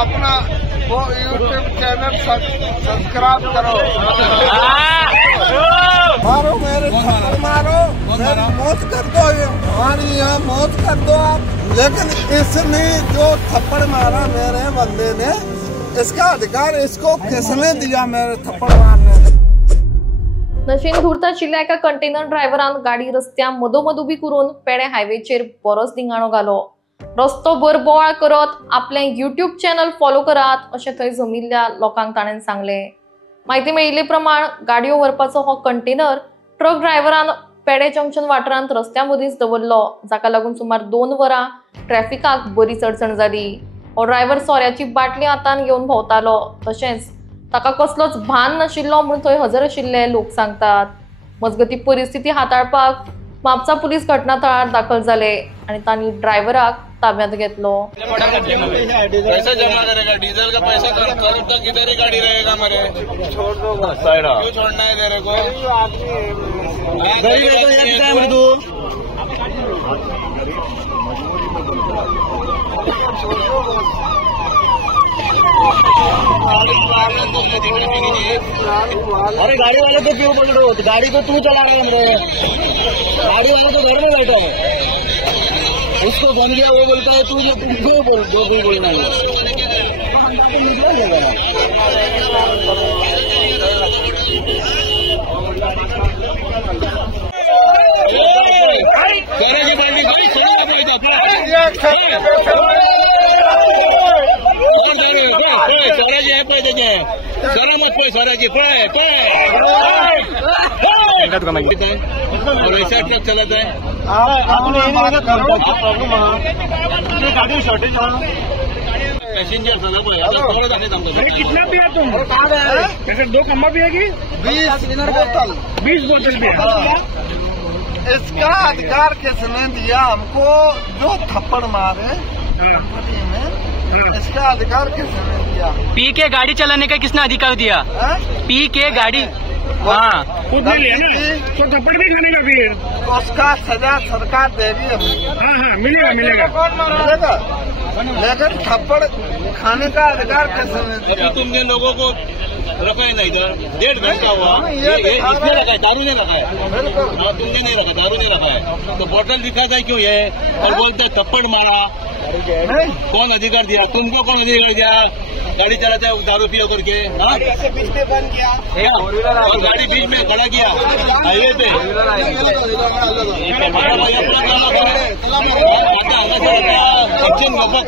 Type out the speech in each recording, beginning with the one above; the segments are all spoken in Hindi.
अपना वो यूट्यूब चैनल सब्सक्राइब करो। मारो मेरे थप्पड़ मारो, मेरी मौत कर दो, हमारी यहाँ मौत कर दो आप। लेकिन इसने जो थप्पड़ मारा मेरे बंदे ने, इसका अधिकार इसको किसने दिया मेरे थप्पड़ मारने? नशेन धुरता आशिल्ल्या एका कंटेनर ड्रायव्हरान गाडी रस्त्या मदोमद उबी करून पेडे हायवेचेर बरोच धिंगाणो घालो। रस्तो भर बोवाळ करत आपले यूट्यूब चॅनल फॉलो करात अशें थंय जमिल्ल्या लोकांक ताणें सांगले। माहिती मेळिल्ले प्रमाण गाडयो व्हरपाचो हो कंटेनर ट्रक ड्रायव्हरान पेडे जंक्शन वाठारांत रस्त्या मदींच दवरलो, जाका लागून सुमार 2 वरां ट्रॅफिकाक बरीच अडचण जाली। हो ड्रायव्हर सोऱ्याची बाटली हातान घेवन भोंवतालो, तशेंच ताका कसलोच भान नाशिल्लो म्हूण थंय हजर आशिल्ले लोक सांगतात। मजगती परिस्थिती हाताळपाक म्हापसा पुलीस घटनास्थळार दाखल जाले आणि तांणी ड्रायव्हराक ताब्यात घेतलो। पैसा जमा करेगा, डीजल का पैसा कब तक इधर ही गाड़ी रहेगा मेरे? छोड़ दो, क्यों छोड़ना है तेरे को? अरे गाड़ी वाले को क्यों पकड़ो? गाड़ी तो तू चला रहा है, गाड़ी वाले तो घर में बैठा है। उसको बन गया, वो बोलता है तू तुमको बोल जो भी बोलना है। वैसा ट्रक चलाता है, पैसेंजर कितना पिया तुम? 2 कम्मा पिएगी? 20 बोतल पिया। इसका अधिकार किसने दिया हमको? जो थप्पड़ मारे इसका अधिकार किसने दिया? पी के गाड़ी चलाने का किसने अधिकार दिया? पी के गाड़ी खुद ने लिया ना, तो थप्पड़ भी खाने का फिर उसका सजा सरकार देगी हमें। हाँ मिलेगा मिलेगा, लेकिन थप्पड़ खाने का अधिकार किसने दिया? तुमने लोगों को रखा है ना इधर, 1.5 घंटा हुआ, इसने रखा है, दारू ने रखा है। तुमने नहीं रखा, दारू ने रखा है, तो बोतल दिखाता है क्यों ये? और बोलता है थप्पड़ मारा, कौन अधिकार दिया? तुमको कौन अधिकार दिया? गाड़ी चलाता है दारू पियो करके, बीच में बंद किया और गाड़ी बीच में खड़ा किया हाईवे पे।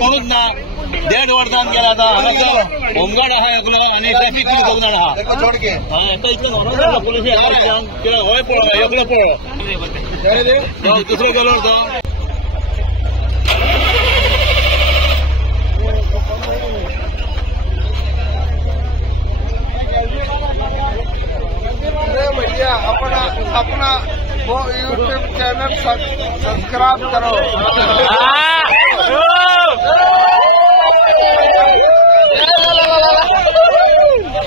कोणूच ना, 1.5 वर्सान गेला आता हांगासर होमगार्ड आहा एकलो आनी ट्रॅफिक पुलीस दोग जाण आहा। आता इतलो पुलीस किंवा होय पळो एकलो पळो दुसरो गेलो तो भैया अपना वो यूट्यूब चैनल सब्सक्राइब करो।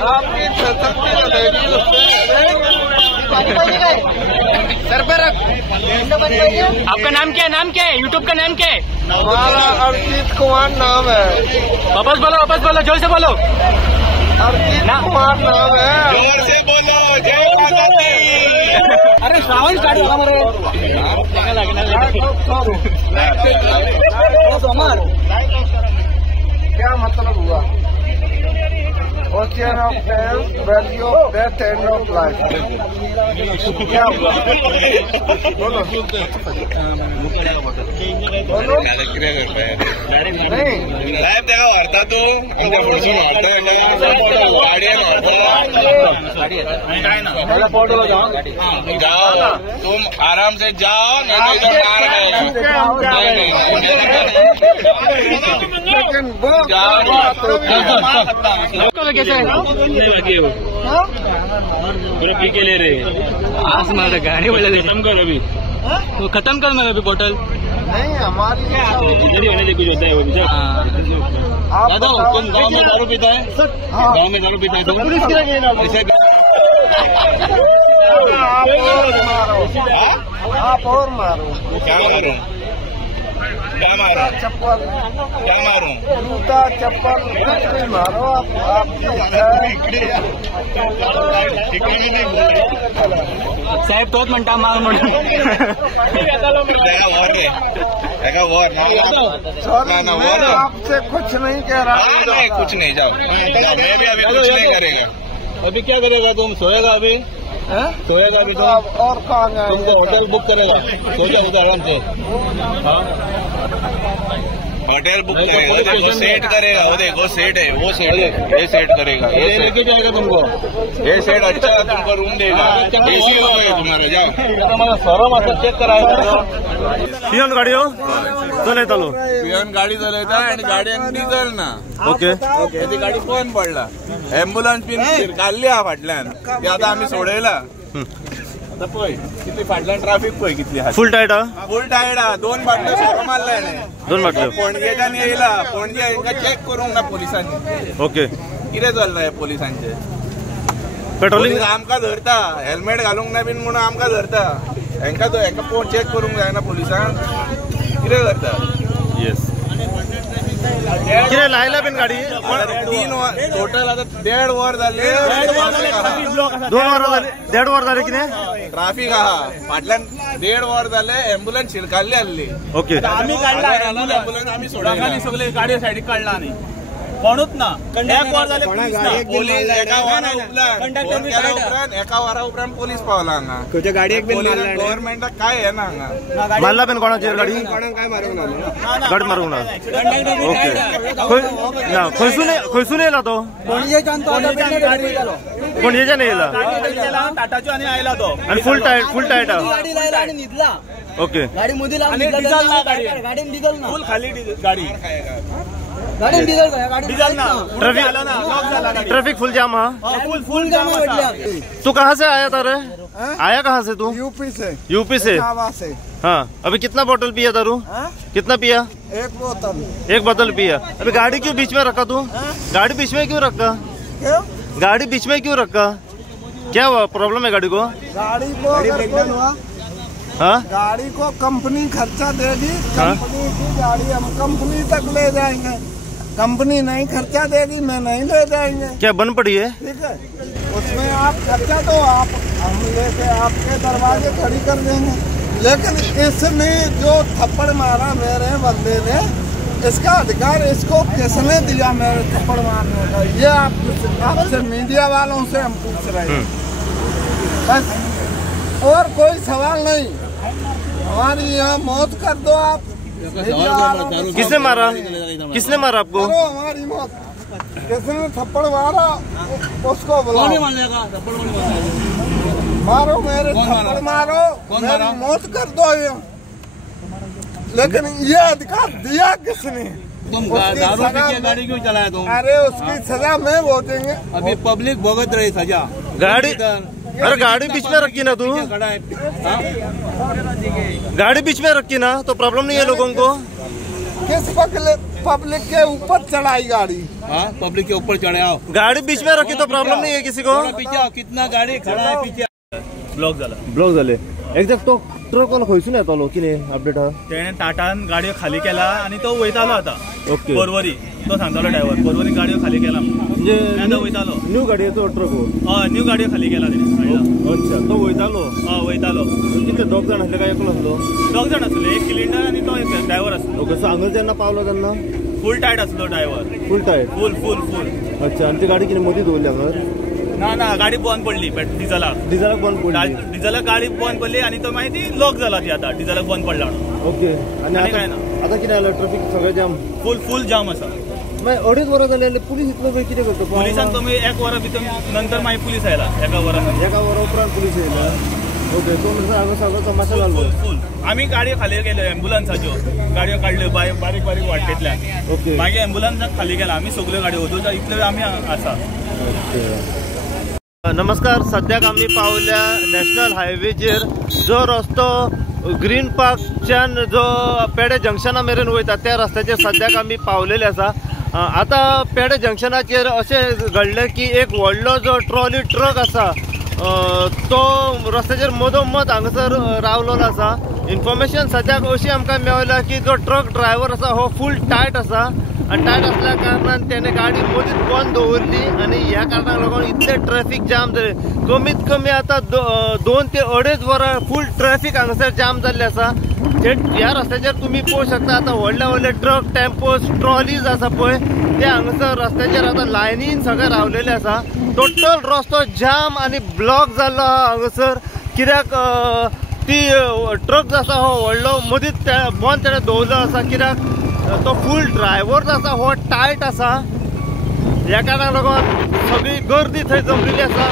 आपकी सशक्ति रहेगी सर पे रख। आपका नाम क्या है? नाम क्या है? यूट्यूब का नाम क्या है? हमारा अर्जित कुमार नाम है। वापस बोलो, जोर से बोलो। अर्जित कुमार नाम है। जोर से बोलो, जय माता दी। अरे श्रावण स्टार्ट होगा क्या मतलब हुआ? Ocean of health, value of death and of life. क्या हुआ? बोलो नहीं साहेब देखा वार्ता तो आमच्या पुढसून वार्ता जाओ, तुम आराम से जाओ, नहीं तो इधर मार लेकिन वो कैसे पूरा पी के ले रहे आस मार गाड़ी वाले खत्म कर अभी, वो खत्म कर मैं अभी बोतल नहीं हमारी इधर ही होने दे, कुछ होता है वो भी। दादा कौन गाँव में दारू पीता है? गाँव में दारू पीता है तो आप और मारो क्या मारो? क्या मारो? चप्पल क्या मारूं? जूता चप्पल कुछ भी मारो आप साहेब तोच म्हणता मार म्हणून मैं आपसे कुछ नहीं कह रहा। कुछ नहीं, जाओ। मैं भी अभी कुछ नहीं करेगा। अभी क्या करेगा तुम? सोएगा अभी? सोएगा अभी तुम? और कहाँ जाएंगे? तुमको होटल बुक करेगा, सो जाओ उधर आराम से। होटल बुक करेगा, वो सेट करेगा, वो देखो सेट है, वो सेट है, ये सेट करेगा, ये लेके जाएगा तुमको, ये सेट अच्छा तुमको रूम देगा, एसी होगा तुम्हारा। जाओ तुम्हारा शोरूम आता चेक करायला पियन गाडी हो चलयतालो पियन गाडी चलयता आणि गाडयेन डिझेल ना। ओके ती गाडी कोण पडला, एम्ब्युलन्स पिन काढली हा फाटल्यान, ती आता आम्ही सोडयला। आता पळय कितली फाटल्यान ट्रॅफिक पळय कितली हा, फुल टाईट हा फुल टायर्ड हा। 2 बाटल्यो सोरो मारल्याने, 2 बाटल्यो पणजेच्यान येयला, पणजे हांकां चेक करूंक ना पोलिसांनी। ओके कितें चल्लां पेट्रोलिंग पेट्रोलिंग आमकां धरता, हेल्मेट घालूंक ना बीन म्हणून आमकां धरता। हांकां चेक करूंक जायना पोलिसांक, कितें करता? येस कितें लायला बीन गाडी 3 टोटल आता 1.5 वर जाले, 2 वरां जाली 1.5 वर जाले कितें ट्रॅफिक आहा फाटल्यान 1.5 वर जाले। एम्ब्युलन्स शिरकाल्ली आसली, ओके आम्ही काढला एम्ब्युलन्स आम्ही सोडली, सगळे गाडी साईडीक काढला आणि कोणूच ना 1 वर झाले पोलीस एका वरा उपरांत एका वरा उपरांत पोलीस पावला हांगा। गाडयेक गव्हर्नमेंटाक काय हे ना हांगा। मारला बीन कोणाचेर गाडी गाडी मारूंक ना ओके खंयसून येयला तो पणजेच्यान येयला टाटाचो आणि आयला तो आणि फुल टाईट हा गाडी लायला आणि न्हिदला ओके गाडी मध्ये लावून आणि डिझेल ना गाडी, गाडीन डिझेल ना, फुल खाली गाडी, गाडीन डिझेल गाडी डिझेल ना ट्रैफिक आला ना, लॉक झाला गाडी, ट्रैफिक फुल जाम हा फुल जाम भेटले। तू कहाँ से आया था रे? आया कहाँ से तू? यूपी से, यूपी से। इटावा से। हाँ अभी कितना बोतल पिया दारू? कितना पिया? 1 बोतल। 1 बोतल पिया। अभी गाड़ी क्यों बीच में रखा तू? गाड़ी बीच में क्यों रखा? क्यों? गाड़ी बीच में क्यों रखा? क्या हुआ, प्रॉब्लम है गाड़ी को? गाड़ी को ब्रेकडाउन हुआ, हाँ गाड़ी को कंपनी खर्चा देगी, कंपनी की गाड़ी हम कंपनी तक ले जाएंगे, कंपनी नहीं खर्चा देगी मैं नहीं ले जाएंगे। क्या बन पड़ी है? ठीक है, उसमें आप खर्चा दो, आप हम लेके आपके दरवाजे खड़ी कर देंगे। लेकिन इसने जो थप्पड़ मारा मेरे बंदे ने, इसका अधिकार इसको किसने दिया मेरे थप्पड़ मारने का? ये आपसे मीडिया वालों से हम पूछ रहे हैं बस, और कोई सवाल नहीं। हमारी यहाँ मौत कर दो आप। किसने मारा? किसने मारा आपको? करो हमारी मौत। किसने थप्पड़ मारा उसको बुलाओ, मारो मेरे थप्पड़ मारो, मेरी मौत कर दो ये। लेकिन ये अधिकार दिया किसने? तुम दारू पी के गाड़ी क्यों चलाया तुम? अरे उसकी सजा मैं भोगेंगे। अभी पब्लिक भोगत रही सजा। गाड़ी अरे गाड़ी बीच में रखी ना तू, खड़ा है, गाड़ी बीच में रखी ना तो प्रॉब्लम नहीं है लोगों को। किस पब्लिक के ऊपर चढ़ाई गाड़ी? हाँ पब्लिक के ऊपर चढ़े आओ, गाड़ी बीच में रखी तो प्रॉब्लम नहीं है किसी को। पीछे आओ, कितना गाड़ी खड़ा है पीछे। ब्लॉक झाले एक्झॅक्ट तो ट्रक वाला खंयसून येतालो कितें अपडेट हा? त्याने टाटान गाडयो खाली केला आणि तो वयतालो आता ओके परवरी, तो सांगतालो ड्रायव्हर परवरी गाडयो खाली केला म्हणजे आता वयतालो। न्यू गाडी येतो ट्रक हो न्यू गाडयो खाली केला त्याने, अच्छा तो वयतालो वयतालो। किती 2 जण आसले काय एकलो आसलो? 2 जण असले, एक सिलिंडर आणि तो एक ड्रायव्हर असलो। ओके सो हांगा जेन्ना पावलो तेन्ना फुल टाईट असलो ड्रायव्हर, फुल टायट फुल अच्छा आणि ती गाडी कितें मदीं दवरली हांगा? ना गाडी बंद पडली डिझेलाक बंद पडली, डिझेलाक गाडी बंद पडली आणि तो माहिती लॉक झाला ती आता डिझेलाक बंद पडला म्हणून। ओके आणि काय ना आता कितें जालें ट्रॅफिक सगळें जाम फुल जाम असा। मागीर 2.5 वरां जाली पुलीस इतलो वेळ कितें करता? पोलिसांक कमी 1 वरा भितर नंतर मागीर पुलीस आयला, 1 वरान। एका वरा उपरांत पुलीस येयला। ओके तो म्हणजे हांगा सगळो तमाशा जालो। फुल आम्ही गाडयो खाली केल्यो एम्ब्युलन्साच्यो, गाडयो काडल्यो बारीक वाटेंतल्यान। ओके मागीर एम्ब्युलन्साक खाली केला आम्ही सगळ्यो गाडयो वचून इतल्यो आमी आसा। नमस्कार, सद्याक आमी पावल्या नॅशनल हायवेचेर जो रस्तो ग्रीन पार्कच्यान जो पेडे जंक्शना मेरेन वयता त्या रस्त्याचेर सद्याक आमी पावलेले आसा। आता पेडे जंक्शनाचेर अशें घडलें की एक व्हडलो जो ट्रॉली ट्रक आसा तो रस्त्याचेर मदोमद हांगासर रावलेलो आसा इन्फॉर्मेशन सद्याक अशी आमकां मेवल्या की जो ट्रक ड्रायव्हर आसा हो फूल टायट आसा आनी टायट असल्या कारणान त्याने गाडी मदींच बंद दवरली आनी ह्या कारणाक लागून इतले ट्रॅफिक जाम जाले. कमीत कमी आता 2 ते 2.5 वरां फूल ट्रॅफिक हांगासर जाम जाल्ले आसा. ह्या रस्त्याचेर तुम्ही पळोवंक शकता आता व्हडले ट्रक टेम्पोज ट्रॉलीज आसा पळय ते हांगासर रस्त्याचेर आता लायनीन सगळे रावलेले आसा. टोटल रस्तो जाम आनी ब्लॉक जाल्लो आहा हांगासर. कित्याक ती ट्रक जो आसा हो व्हडलो मदींच बंद तेणे दवरलो आसा कित्याक तो फूल ड्रायव्हर जो आसा हो टायट आसा. ह्या कारणाक लागून सगळी गर्दी थंय जमलेली आसा.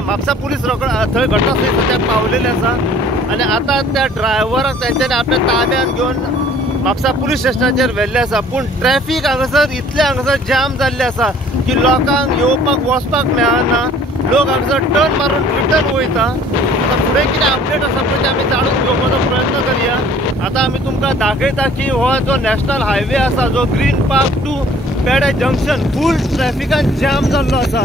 म्हापसा पुलीस थंय घटनास्थळी सद्याक पावलेले आसा आनी आता त्या ड्रायव्हराक तेंच्यांनी आपल्या ताब्यान घेवन म्हापसा पुलीस स्टेशनाचेर व्हेल्ले आसा. पूण ट्रॅफिक हांगासर इतले हांगासर जाम जाल्ले आसा की लोकांक येवपाक वचपाक मेळना. लोक हांगासर टर्न मारून रिटर्न वयता. फुडें कितें अपडेट आसा पळय ते आमी जाणून घेवपाचो प्रयत्न करया. आता आमी तुमकां दाखयता की हो जो नॅशनल हायवे आसा जो ग्रीन पार्क टू पेडे जंक्शन फूल ट्रॅफिकान जाम जाल्लो आसा.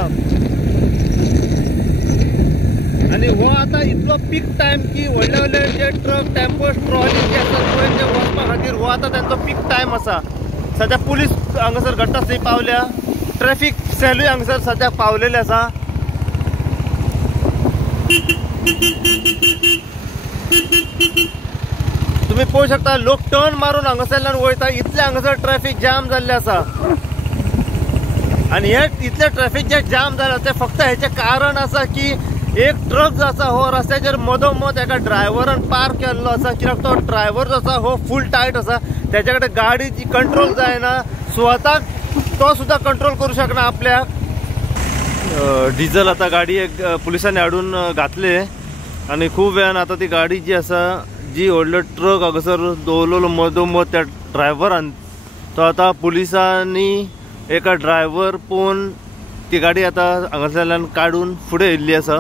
आणि हो आता इतलो पीक टाइम की व्हडले जे ट्रक टेम्पो ट्रॉली जे आसात पळय ते वचपा खातीर हो आता त्यांचो पीक टाइम आसा. सध्या पुलीस हांगासर घटनास्थळी पावल्या. ट्रॅफिक सेलूय हांगासर सध्या पावलेले आसा. तुम्ही पळोवंक शकता लोक टर्न मारून हांगासरल्यान वयता. इतले हांगासर ट्रॅफिक जाम जाल्ले आसा आणि हे इतले ट्रॅफिक जे जाम जाला ते फक्त हेचे कारण आसा की एक ट्रक जो आसा हो रस्त्याचेर मधोमध एका ड्रायव्हरान पार्क केल्लो आसा. कित्याक तो ड्रायव्हर जो आसा हो फूल टायट आसा. त्याच्या कडेन गाडीची कंट्रोल जायना. स्वताक तो सुद्धा कंट्रोल करू शकना आपल्याक. डिझल आता गाडी एक पुलिसांनी हाडून घातले आणि खूप वेळान आता ती गाडी जी आसा जी व्हडलो ट्रक हांगासर दवरलेलो मधोमध त्या ड्रायव्हरान तो आता पुलिसांनी एका ड्रायव्हर पळोवन ती गाडी आता हांगासरल्यान काडून फुडें येयल्ली आसा.